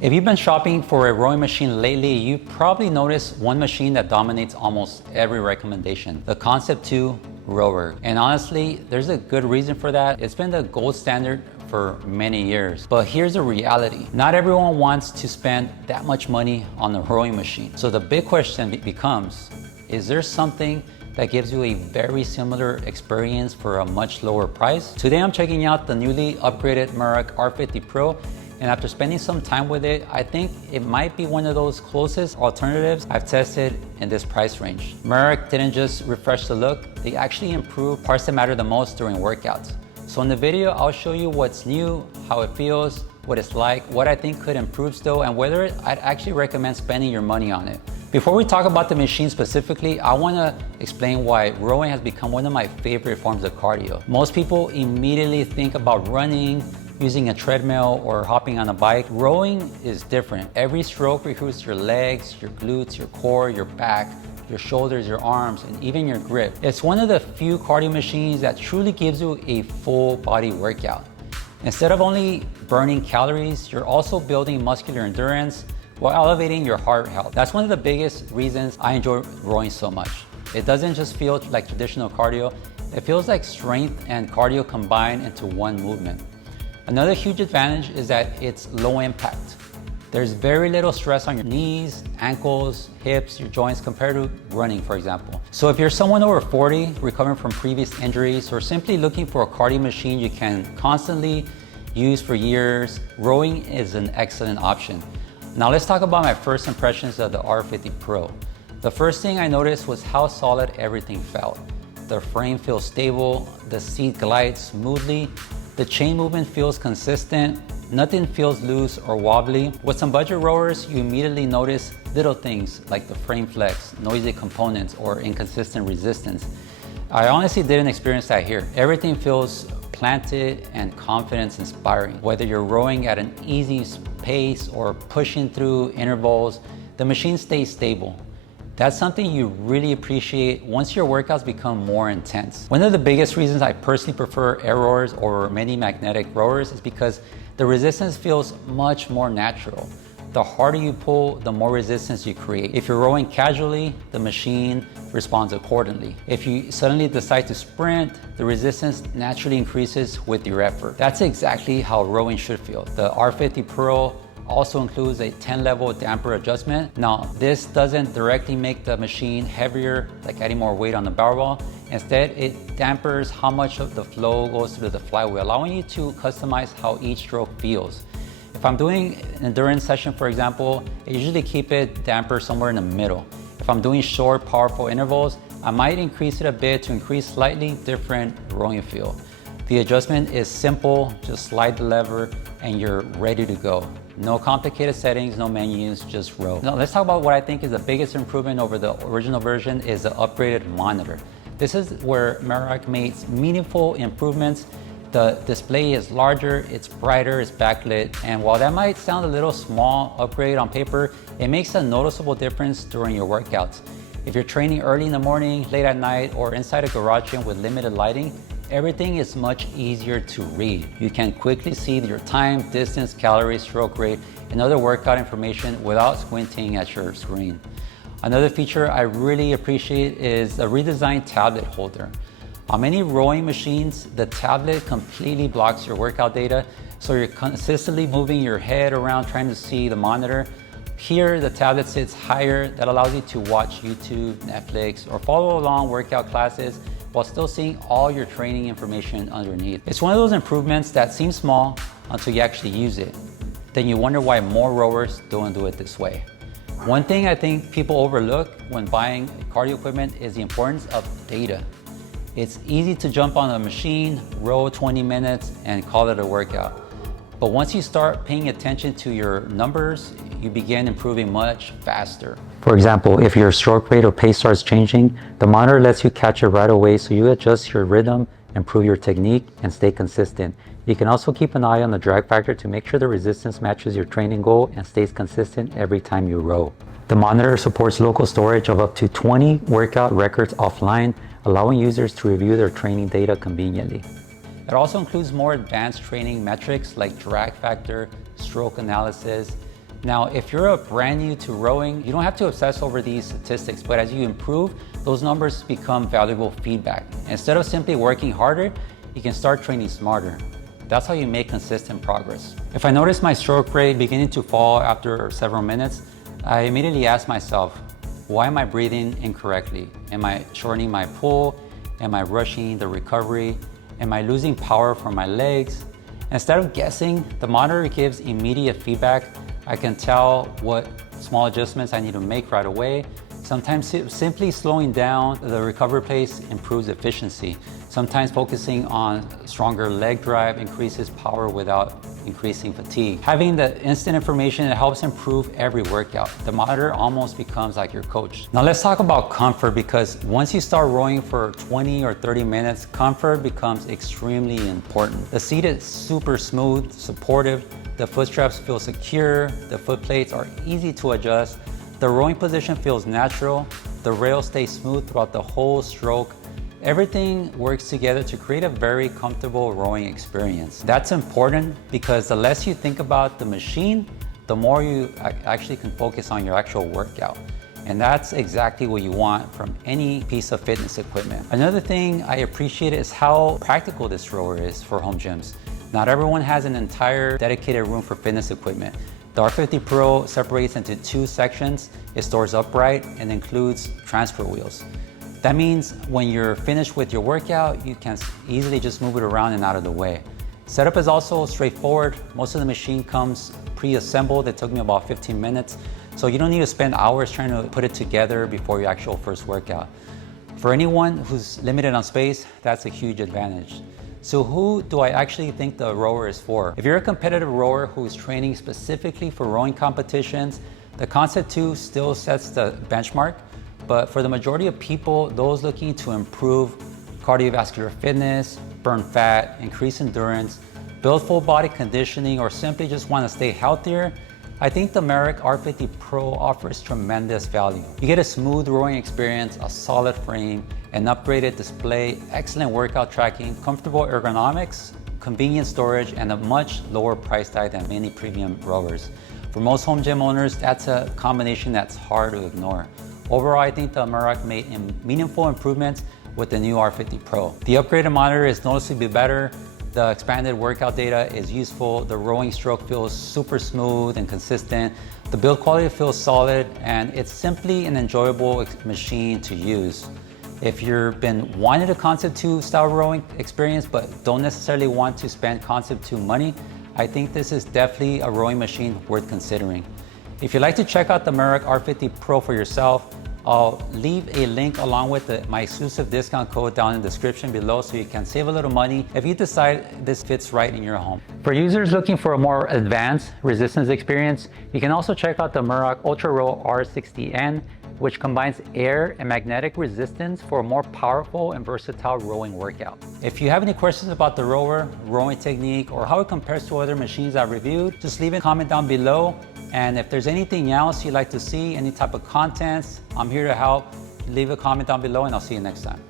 If you've been shopping for a rowing machine lately, you probably noticed one machine that dominates almost every recommendation, the Concept 2 rower. And honestly, there's a good reason for that. It's been the gold standard for many years. But here's the reality. Not everyone wants to spend that much money on a rowing machine. So the big question becomes, is there something that gives you a very similar experience for a much lower price? Today I'm checking out the newly upgraded MERACH R50 Pro, and after spending some time with it, I think it might be one of those closest alternatives I've tested in this price range. MERACH didn't just refresh the look, they actually improved parts that matter the most during workouts. So in the video, I'll show you what's new, how it feels, what it's like, what I think could improve still, and whether I'd actually recommend spending your money on it. Before we talk about the machine specifically, I want to explain why rowing has become one of my favorite forms of cardio. Most people immediately think about running, using a treadmill, or hopping on a bike. Rowing is different. Every stroke recruits your legs, your glutes, your core, your back, your shoulders, your arms, and even your grip. It's one of the few cardio machines that truly gives you a full body workout. Instead of only burning calories, you're also building muscular endurance while elevating your heart health. That's one of the biggest reasons I enjoy rowing so much. It doesn't just feel like traditional cardio, it feels like strength and cardio combined into one movement. Another huge advantage is that it's low impact. There's very little stress on your knees, ankles, hips, your joints compared to running, for example. So if you're someone over 40, recovering from previous injuries, or simply looking for a cardio machine you can constantly use for years, rowing is an excellent option. Now let's talk about my first impressions of the R50 Pro. The first thing I noticed was how solid everything felt. The frame feels stable, the seat glides smoothly, the chain movement feels consistent, nothing feels loose or wobbly. With some budget rowers, you immediately notice little things like the frame flex, noisy components, or inconsistent resistance. I honestly didn't experience that here. Everything feels planted and confidence inspiring. Whether you're rowing at an easy pace or pushing through intervals, the machine stays stable. That's something you really appreciate once your workouts become more intense. One of the biggest reasons I personally prefer air rowers over many magnetic rowers is because the resistance feels much more natural. The harder you pull, the more resistance you create. If you're rowing casually, the machine responds accordingly. If you suddenly decide to sprint, the resistance naturally increases with your effort. That's exactly how rowing should feel. The R50 Pro also includes a 10-level damper adjustment. Now, this doesn't directly make the machine heavier, like adding more weight on the barbell. Instead, it dampers how much of the flow goes through the flywheel, allowing you to customize how each stroke feels. If I'm doing an endurance session, for example, I usually keep it damper somewhere in the middle. If I'm doing short, powerful intervals, I might increase it a bit to increase slightly different rowing feel. The adjustment is simple, just slide the lever and you're ready to go. No complicated settings, no menus, just row. Now let's talk about what I think is the biggest improvement over the original version is the upgraded monitor. This is where MERACH made meaningful improvements. The display is larger, it's brighter, it's backlit, and while that might sound a little small upgrade on paper, it makes a noticeable difference during your workouts. If you're training early in the morning, late at night, or inside a garage gym with limited lighting, everything is much easier to read. You can quickly see your time, distance, calories, stroke rate, and other workout information without squinting at your screen. Another feature I really appreciate is a redesigned tablet holder. On many rowing machines, the tablet completely blocks your workout data, so you're consistently moving your head around trying to see the monitor. Here, the tablet sits higher. That allows you to watch YouTube, Netflix, or follow along workout classes while still seeing all your training information underneath. It's one of those improvements that seems small until you actually use it. Then you wonder why more rowers don't do it this way. One thing I think people overlook when buying cardio equipment is the importance of data. It's easy to jump on a machine, row 20 minutes, and call it a workout. But once you start paying attention to your numbers, you begin improving much faster. For example, if your stroke rate or pace starts changing, the monitor lets you catch it right away, so you adjust your rhythm, improve your technique, and stay consistent. You can also keep an eye on the drag factor to make sure the resistance matches your training goal and stays consistent every time you row. The monitor supports local storage of up to 20 workout records offline, allowing users to review their training data conveniently. It also includes more advanced training metrics like drag factor, stroke analysis, Now, if you're brand new to rowing, you don't have to obsess over these statistics, but as you improve, those numbers become valuable feedback. Instead of simply working harder, you can start training smarter. That's how you make consistent progress. If I notice my stroke rate beginning to fall after several minutes, I immediately ask myself, why am I breathing incorrectly? Am I shortening my pull? Am I rushing the recovery? Am I losing power from my legs? Instead of guessing, the monitor gives immediate feedback. I can tell what small adjustments I need to make right away. Sometimes simply slowing down the recovery pace improves efficiency. Sometimes focusing on stronger leg drive increases power without increasing fatigue. Having the instant information, it helps improve every workout. The monitor almost becomes like your coach. Now let's talk about comfort, because once you start rowing for 20 or 30 minutes, comfort becomes extremely important. The seat is super smooth, supportive. The foot straps feel secure. The foot plates are easy to adjust. The rowing position feels natural. The rail stays smooth throughout the whole stroke. Everything works together to create a very comfortable rowing experience. That's important because the less you think about the machine, the more you actually can focus on your actual workout. And that's exactly what you want from any piece of fitness equipment. Another thing I appreciate is how practical this rower is for home gyms. Not everyone has an entire dedicated room for fitness equipment. The R50 Pro separates into two sections. It stores upright and includes transfer wheels. That means when you're finished with your workout, you can easily just move it around and out of the way. Setup is also straightforward. Most of the machine comes pre-assembled. It took me about 15 minutes. So you don't need to spend hours trying to put it together before your actual first workout. For anyone who's limited on space, that's a huge advantage. So who do I actually think the rower is for? If you're a competitive rower who is training specifically for rowing competitions, the Concept 2 still sets the benchmark. But for the majority of people, those looking to improve cardiovascular fitness, burn fat, increase endurance, build full body conditioning, or simply just want to stay healthier, I think the MERACH R50 Pro offers tremendous value. You get a smooth rowing experience, a solid frame, an upgraded display, excellent workout tracking, comfortable ergonomics, convenient storage, and a much lower price tag than many premium rowers. For most home gym owners, that's a combination that's hard to ignore. Overall, I think the MERACH made meaningful improvements with the new R50 Pro. The upgraded monitor is noticeably better. The expanded workout data is useful. The rowing stroke feels super smooth and consistent. The build quality feels solid, and it's simply an enjoyable machine to use. If you've been wanting a Concept 2 style rowing experience but don't necessarily want to spend Concept 2 money, I think this is definitely a rowing machine worth considering. If you'd like to check out the MERACH R50 Pro for yourself, I'll leave a link along with my exclusive discount code down in the description below so you can save a little money if you decide this fits right in your home. For users looking for a more advanced resistance experience, you can also check out the MERACH UltraRow R60N, which combines air and magnetic resistance for a more powerful and versatile rowing workout. If you have any questions about the rower, rowing technique, or how it compares to other machines I've reviewed, just leave a comment down below. And if there's anything else you'd like to see, any type of contents, I'm here to help. Leave a comment down below and I'll see you next time.